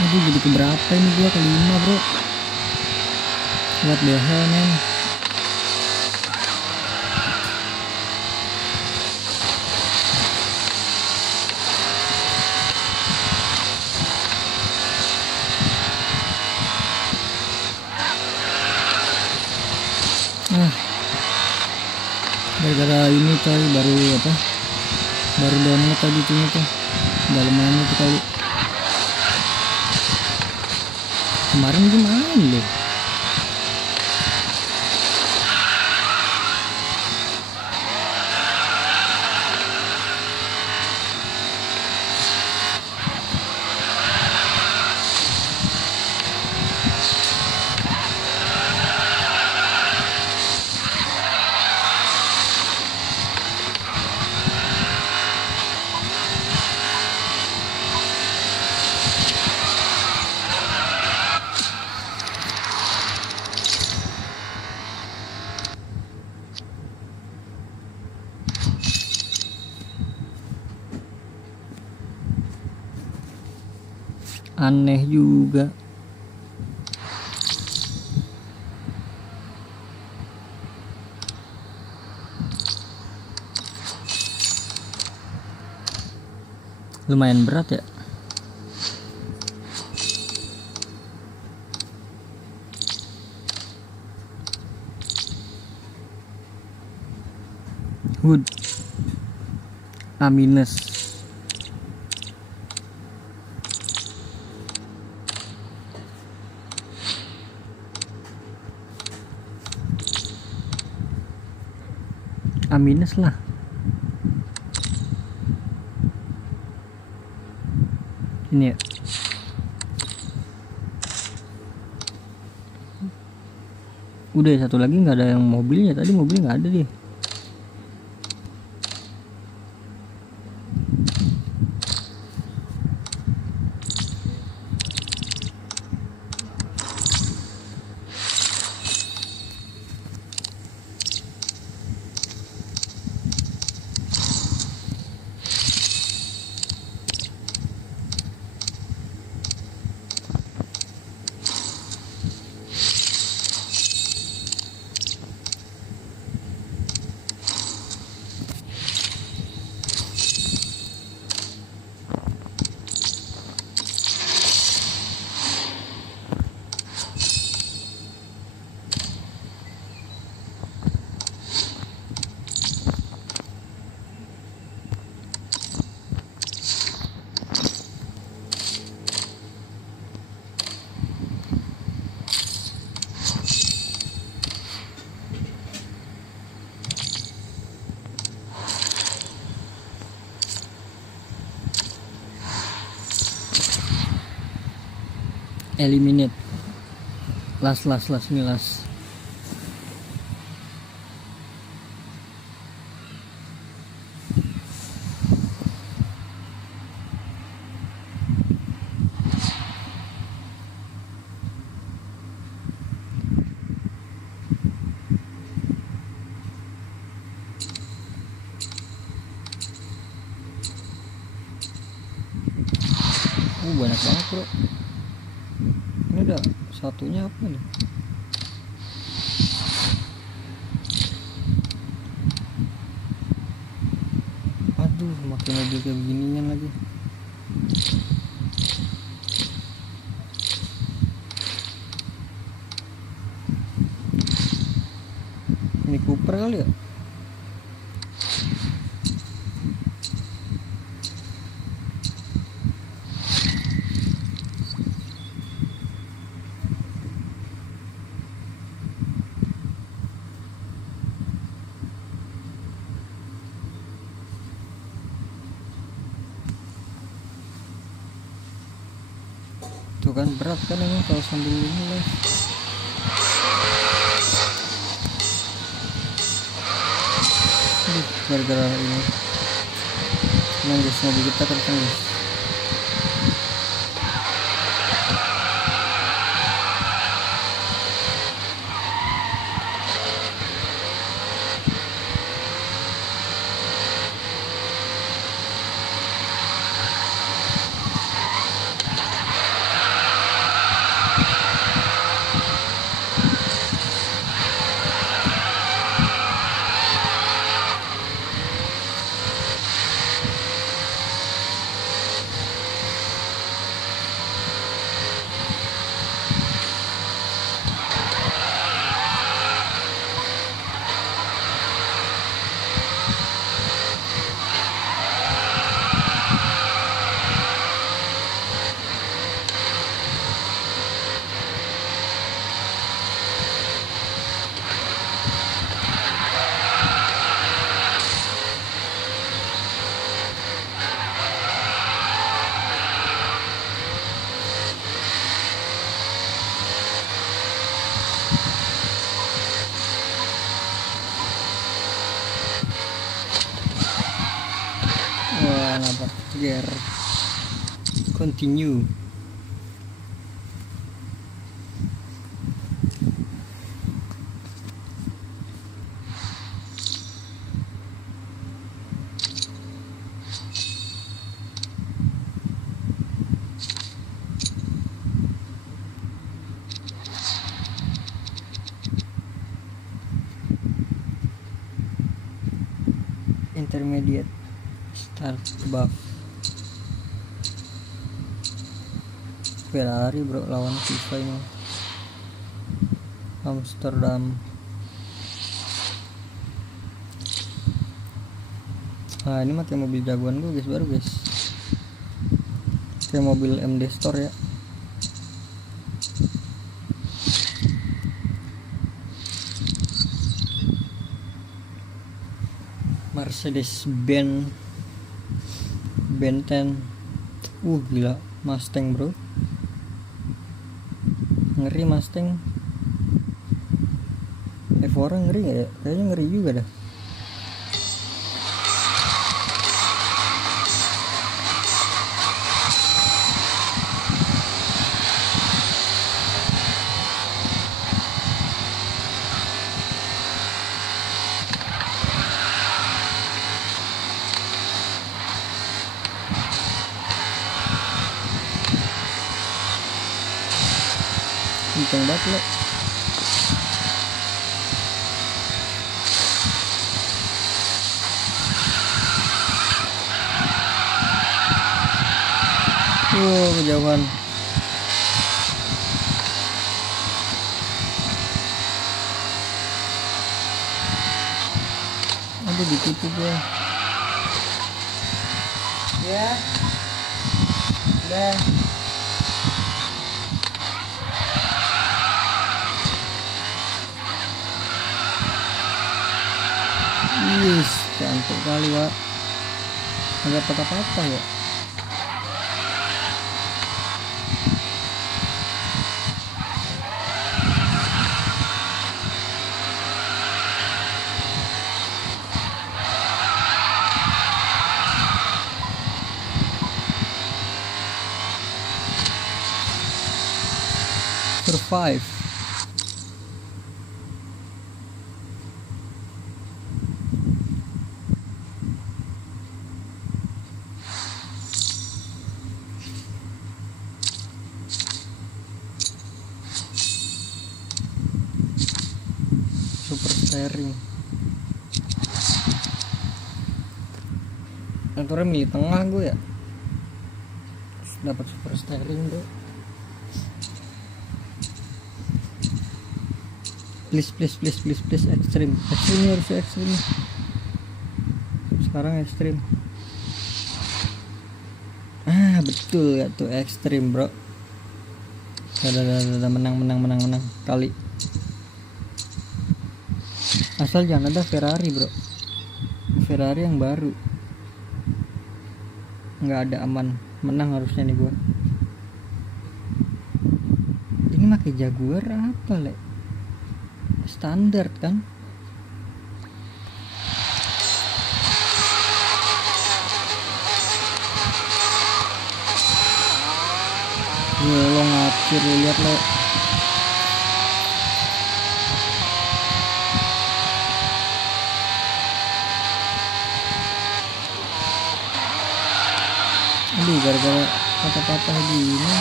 Aduh, jadi keberapa ini gua? Kelima bro. What the hell man? Gara-gara ini coy, baru download tadi tuh dalemannya tuh kali. Kemarin gue main loh. Aneh juga. Lumayan berat ya. Hood A minus. A minus lah. Ini ya. Udah ya, satu lagi nggak ada yang mobilnya. Tadi mobilnya nggak ada deh. Eliminate. Last ini last. Banyak banget bro. Ini udah satunya apa nih? Aduh, makin mobil kayak beginian lagi. Ini Cooper kali ya? Tuh kan berat kan emang kalau sambil ini lah. Gara-gara ini emang guys, mobil kita kenceng guys. Wah, nabrak gear. Continue. intermediate start buff. Ferrari bro lawan FIFA ini. Amsterdam. Nah ini mah kayak mobil jagoan gue guys, baru guys, kayak mobil MD Store ya. Mercedes-Benz Benton. Gila Mustang bro, ngeri Mustang. F4 ngeri gak ya? Kayaknya ngeri juga dah. Kenceng banget lo. Kejauhan. Aduh ditipu gue. Ya. Udah. Wih, cantik kali Pak. Agak patah-patah ya. Survive. Super steering. Aturnya milih tengah gue ya. Dapat super steering bro. Please ekstrim harus ekstrim. Sekarang ekstrim. Betul ya tuh ekstrim bro. Udah menang kali. Asal jangan ada Ferrari bro. Ferrari yang baru. Nggak ada aman. Menang harusnya nih gua. Ini pakai Jaguar apa le? Standar kan? Lo ngacir, lihat lo. Aduh, gara-gara patah-patah gini.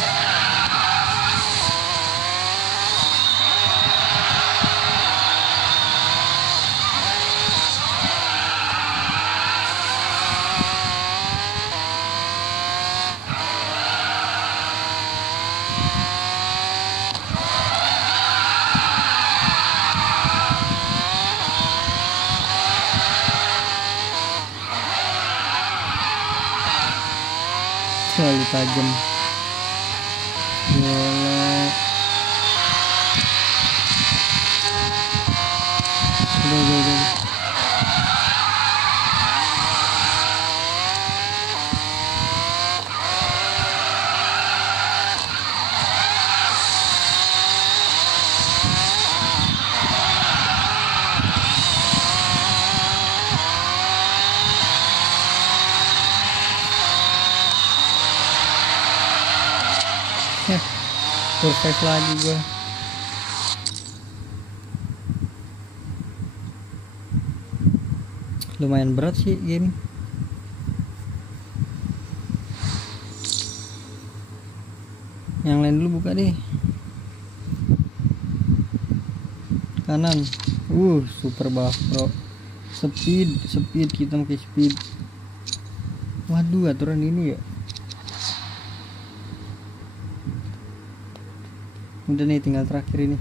Selalu tajam. Udah. Survive lagi gue. Lumayan berat sih game. Yang lain dulu buka deh. Kanan. Super buff bro. Speed kita pakai speed. Waduh, aturan ini ya. Udah nih, tinggal terakhir ini.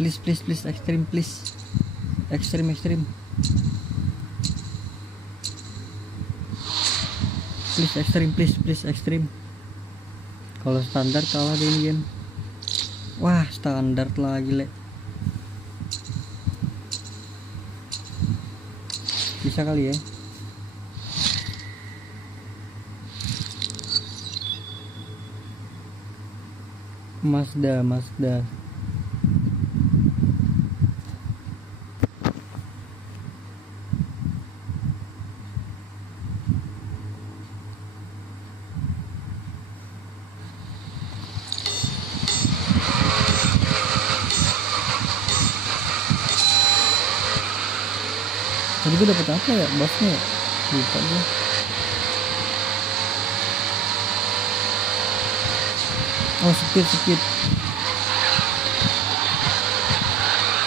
Please extreme please. Extreme. Please extreme. Kalau standar kalah deh ini game. Wah, standar lagi le. Bisa kali ya. Mazda. Tadi gue dapet apa ya bosnya ya? Lupa gue. Oh, speed.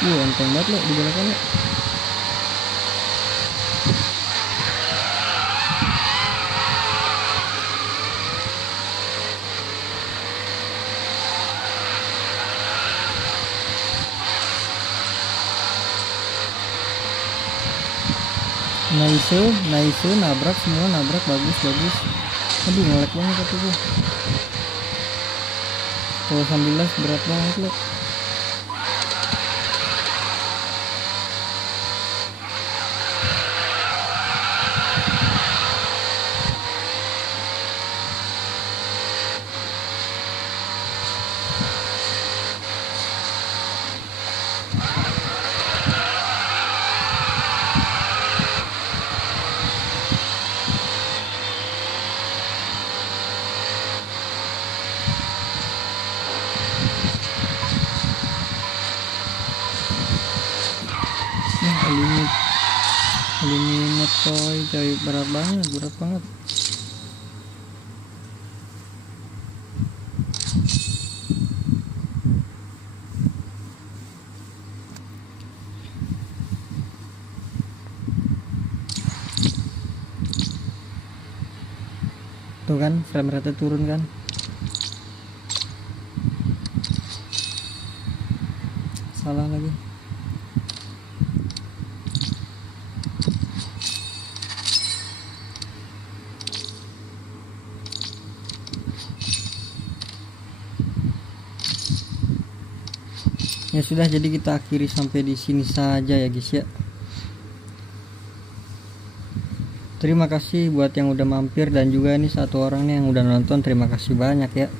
Enteng banget lo di belakang lo. Nice, nabrak semua, bagus. Aduh, ngelek banget kata gue. Kalau 19 berat banget lo. Eliminate coy, berat banget. Tuh kan, frame rate turun kan. Salah lagi. Ya sudah, jadi kita akhiri sampai di sini saja ya guys ya. Terima kasih buat yang udah mampir, dan juga ini satu orang nih yang udah nonton, terima kasih banyak ya.